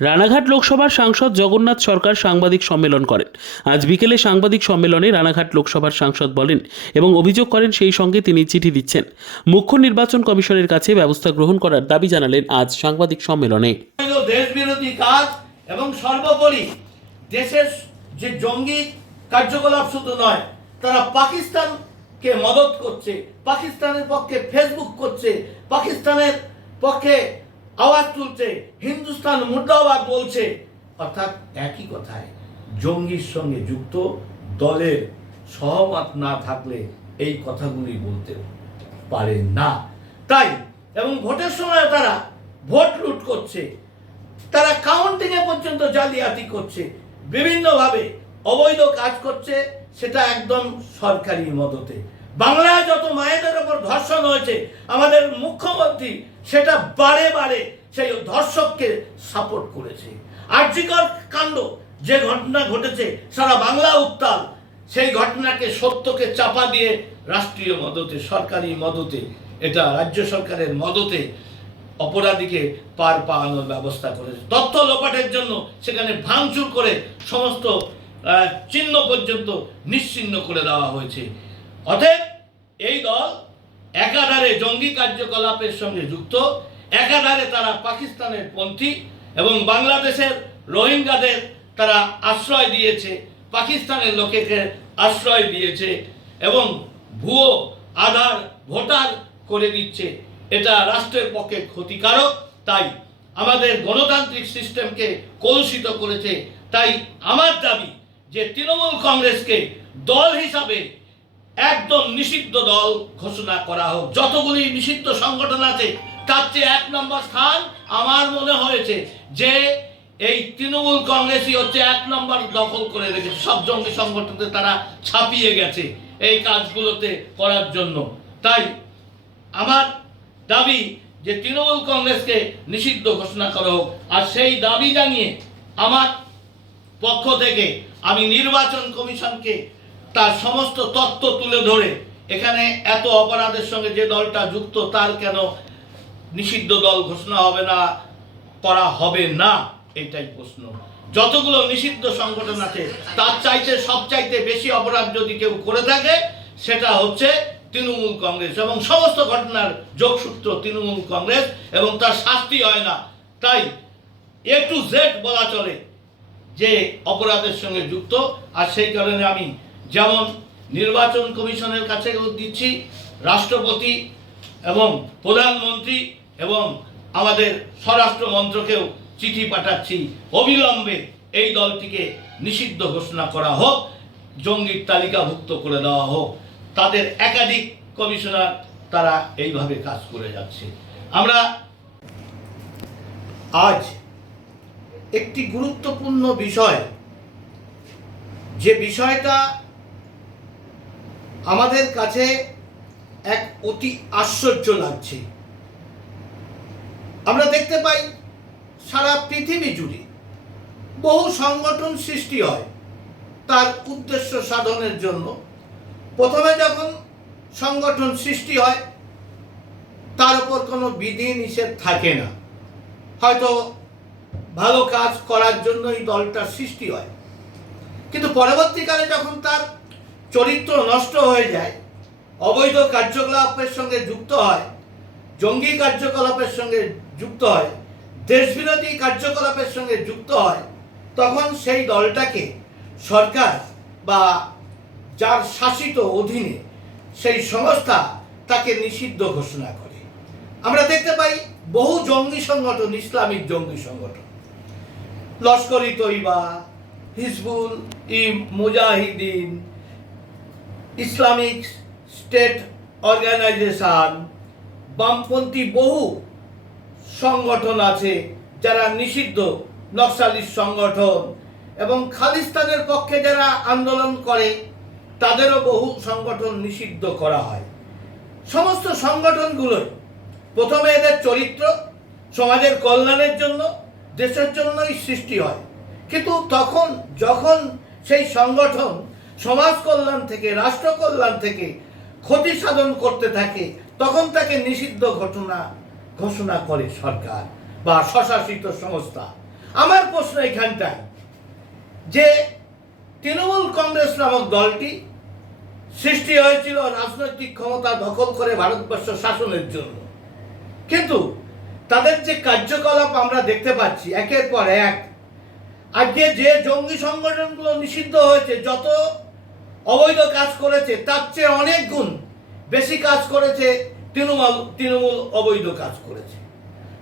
রানাঘাট লোকসভার সাংসদ জগন্নাথ সরকার সাংবাদিক সম্মেলন করেন। আজ বিকেলে সাংবাদিক সম্মেলনে রানাঘাট লোকসভার সাংসদ বলেন এবং অভিযোগ করেন সেই সঙ্গে তিনি চিঠি দিচ্ছেন। মুখ্য নির্বাচন কমিশনের কাছে ব্যবস্থা গ্রহণ করার দাবি জানালেন আজ সাংবাদিক সম্মেলনে। কাজ এবং সর্বোপরি দেশের যে জঙ্গি কার্যকলাপ শুধু নয়, তারা পাকিস্তানকে মদত করছে, পাকিস্তানের পক্ষে ফেসবুক করছে, পাকিস্তানের পক্ষে আওয়াজ তুলছে, হিন্দুস্তান মুর্দাবাদ বলছে। অর্থাৎ একই কথায় জঙ্গির সঙ্গে যুক্ত দলের সহমত না থাকলে এই কথাগুলি বলতে পারে না। তাই, এবং ভোটের সময় তারা ভোট লুট করছে। তারা কাউন্টিং এ পর্যন্ত জালিয়াতি করছে। বিভিন্নভাবে অবৈধ কাজ করছে, সেটা একদম সরকারি মদতে। বাংলায় যত মায়েদের ওপর ধর্ষণ হয়েছে, আমাদের মুখ্যমন্ত্রী সেটা বারে বারে সেই ধর্ষককে সাপোর্ট করেছে। আর্যিকর কাণ্ড, যে ঘটনা ঘটেছে, সারা বাংলা উত্তাল, সেই ঘটনাকে সত্যকে চাপা দিয়ে রাষ্ট্রীয় মদতে, সরকারি মদতে, এটা রাজ্য সরকারের মদতে অপরাধীকে পার পাওয়ানোর ব্যবস্থা করেছে। তথ্য লোপাটের জন্য সেখানে ভাঙচুর করে সমস্ত চিহ্ন পর্যন্ত নিশ্চিহ্ন করে দেওয়া হয়েছে। অতএব এই দল একাধারে জঙ্গি কার্যকলাপের সঙ্গে যুক্ত, একাধারে তারা পাকিস্তানের পন্থী এবং বাংলাদেশের রোহিঙ্গাদের তারা আশ্রয় দিয়েছে, পাকিস্তানের লোকেকে আশ্রয় দিয়েছে এবং ভুয়ো আধার, ভোটার করে দিচ্ছে। এটা রাষ্ট্রের পক্ষে ক্ষতিকারক, তাই আমাদের গণতান্ত্রিক সিস্টেমকে কলুষিত করেছে। তাই আমার দাবি যে তৃণমূল কংগ্রেসকে দল হিসাবে একদম নিষিদ্ধ দল ঘোষণা করা হোক। যতগুলি নিষিদ্ধ সংগঠন আছে, তার চেয়ে এক নম্বর স্থান আমার মনে হয়েছে যে এই তৃণমূল কংগ্রেসই হচ্ছে এক নম্বর দখল করে রেখেছে। সব জঙ্গি সংগঠনকে তারা ছাপিয়ে গেছে এই কাজগুলোতে করার জন্য। তাই আমার দাবি যে তৃণমূল কংগ্রেসকে নিষিদ্ধ ঘোষণা করা হোক, আর সেই দাবি জানিয়ে আমার পক্ষ থেকে আমি নির্বাচন কমিশনকে তার সমস্ত তত্ত্ব তুলে ধরে। এখানে এত অপরাধের সঙ্গে যে দলটা যুক্ত, তার কেন নিষিদ্ধ দল ঘোষণা হবে না, করা হবে না? এটাই প্রশ্ন। যতগুলো নিষিদ্ধ সংগঠন আছে, তার চাইতে, সব চাইতে বেশি অপরাধ যদি কেউ করে থাকে, সেটা হচ্ছে তৃণমূল কংগ্রেস। এবং সমস্ত ঘটনার যোগসূত্র তৃণমূল কংগ্রেস, এবং তার শাস্তি হয় না। তাই এ টু জেড বলা চলে যে অপরাধের সঙ্গে যুক্ত, আর সেই কারণে আমি যেমন নির্বাচন কমিশনের কাছে দিচ্ছি রাষ্ট্রপতি এবং প্রধানমন্ত্রী এবং আমাদের স্বরাষ্ট্র মন্ত্রকেও চিঠি পাঠাচ্ছি। অবিলম্বে এই দলটিকে নিষিদ্ধ ঘোষণা করা হোক, জঙ্গির তালিকাভুক্ত করে দেওয়া হোক। তাদের একাধিক কমিশনার তারা এইভাবে কাজ করে যাচ্ছে। আমরা আজ একটি গুরুত্বপূর্ণ বিষয়, যে বিষয়টা আমাদের কাছে এক অতি আশ্চর্য লাগছে। আমরা দেখতে পাই সারা পৃথিবী জুড়ে বহু সংগঠন সৃষ্টি হয় তার উদ্দেশ্য সাধনের জন্য। প্রথমে যখন সংগঠন সৃষ্টি হয়, তার উপর কোনো বিধি নিষেধ থাকে না। হয়তো ভালো কাজ করার জন্যই দলটা সৃষ্টি হয়। কিন্তু পরবর্তীকালে যখন তার চরিত্র নষ্ট হয়ে যায়। অবৈধ কার্যকলাপের সঙ্গে যুক্ত হয়। জঙ্গি কার্যকলাপের সঙ্গে যুক্ত হয়। দেশবিরোধী কার্যকলাপের সঙ্গে যুক্ত হয়। তখন সেই দলটাকে সরকার বা যার শাসিত অধীনে সেই সংস্থা তাকে নিষিদ্ধ ঘোষণা করে। আমরা দেখতে পাই বহু জঙ্গি সংগঠন, ইসলামিক জঙ্গি সংগঠন। Lashkar Taiba, Hizbul e Mujahideen Islamic State organisation, বামপন্থী বহু সংগঠন আছে যারা নিষিদ্ধ নকশালির সংগঠন এবং খালিস্তানের পক্ষে যারা আন্দোলন করে, তাদেরও বহু সংগঠন নিষিদ্ধ করা হয়। সমস্ত সংগঠনগুলোই প্রথমে এদের চরিত্র সমাজের কল্যাণের জন্য, দেশের জন্যই সৃষ্টি হয়। কিন্তু তখন যখন সেই সংগঠন সমাজ কল্যাণ থেকে, রাষ্ট্র কল্যাণ থেকে ক্ষতি সাধন করতে থাকে, তখন তাকে নিষিদ্ধ ঘটনা ঘোষণা করে সরকার বা স্বশাসিত সংস্থা। আমার প্রশ্ন এখানটায়, যে তৃণমূল কংগ্রেস নামক দলটি সৃষ্টি হয়েছিল রাজনৈতিক ক্ষমতা দখল করে ভারতবর্ষ শাসনের জন্য। কিন্তু তাদের যে কার্যকলাপ আমরা দেখতে পাচ্ছি, একের পর এক, আজকে যে জঙ্গি সংগঠনগুলো নিষিদ্ধ হয়েছে, যত অবৈধ কাজ করেছে, তার চেয়ে অনেক গুণ বেশি কাজ করেছে তৃণমূল তৃণমূল অবৈধ কাজ করেছে।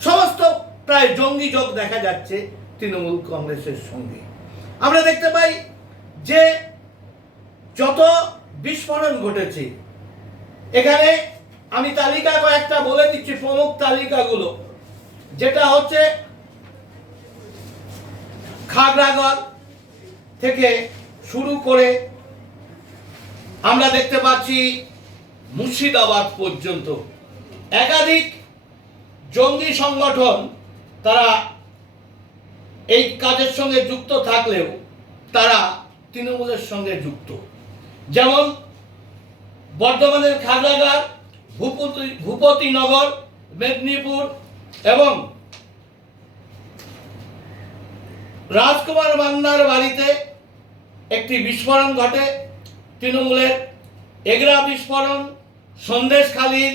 সমস্ত প্রায় জঙ্গি যোগ দেখা যাচ্ছে তৃণমূল কংগ্রেসের সঙ্গে। আমরা দেখতে পাই যে যত বিস্ফোরণ ঘটেছে, এখানে আমি তালিকা কয়েকটা বলে দিচ্ছি প্রমুখ তালিকাগুলো। যেটা হচ্ছে খাগড়াগড় থেকে শুরু করে আমরা দেখতে পাচ্ছি মুর্শিদাবাদ পর্যন্ত। একাধিক জঙ্গি সংগঠন তারা এই কাজের সঙ্গে যুক্ত থাকলেও তারা তৃণমূলের সঙ্গে যুক্ত। যেমন বর্ধমানের খাগড়াঘাট, ভূপতি ভূপতিনগর মেদিনীপুর এবং রাজকুমার মান্নার বাড়িতে একটি বিস্ফোরণ ঘটে। তৃণমূলের এগরা বিস্ফোরণ সন্দেশখালীর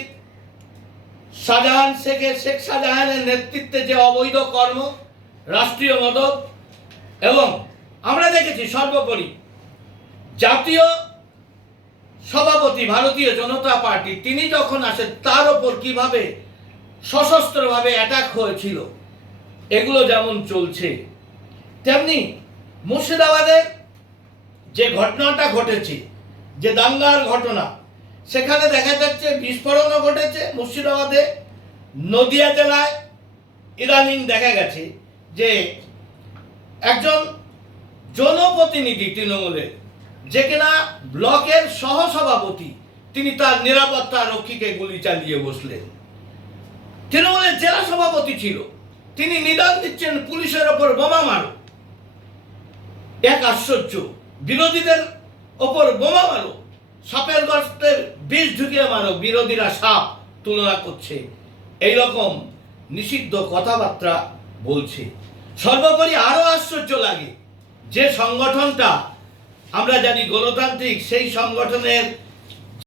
শাহজাহান শেখের, শেখ শাহজাহানের নেতৃত্বে যে অবৈধ কর্ম, রাষ্ট্রীয় মদত, এবং আমরা দেখেছি সর্বোপরি জাতীয় সভাপতি, ভারতীয় জনতা পার্টি, তিনি যখন আসেন, তার ওপর কীভাবে সশস্ত্রভাবে অ্যাটাক হয়েছিল, এগুলো যেমন চলছে, তেমনি মুর্শিদাবাদের যে ঘটনাটা ঘটেছে যে দাঙ্গার ঘটনা, সেখানে দেখা যাচ্ছে বিস্ফোরণও ঘটেছে মুর্শিদাবাদে। নদিয়া জেলায় ইদানিং দেখা গেছে যে একজন জনপ্রতিনিধি তৃণমূলের, যে কিনা ব্লকের সহসভাপতি, তিনি তার নিরাপত্তা রক্ষীকে গুলি চালিয়ে বসলেন। তৃণমূলের জেলা সভাপতি ছিল। তিনি নিদান দিচ্ছেন পুলিশের ওপর বোমা মারো। এক আশ্চর্য, বিরোধীদের ওপর বোমা মারো। সাপের গর্তের বিষ ঢুকিয়ে মারো, বিরোধীরা সাপ তুলনা করছে। এই রকম নিষিদ্ধ কথাবার্তা বলছে। সর্বোপরি আরও আশ্চর্য লাগে যে সংগঠনটা, আমরা জানি গণতান্ত্রিক, সেই সংগঠনের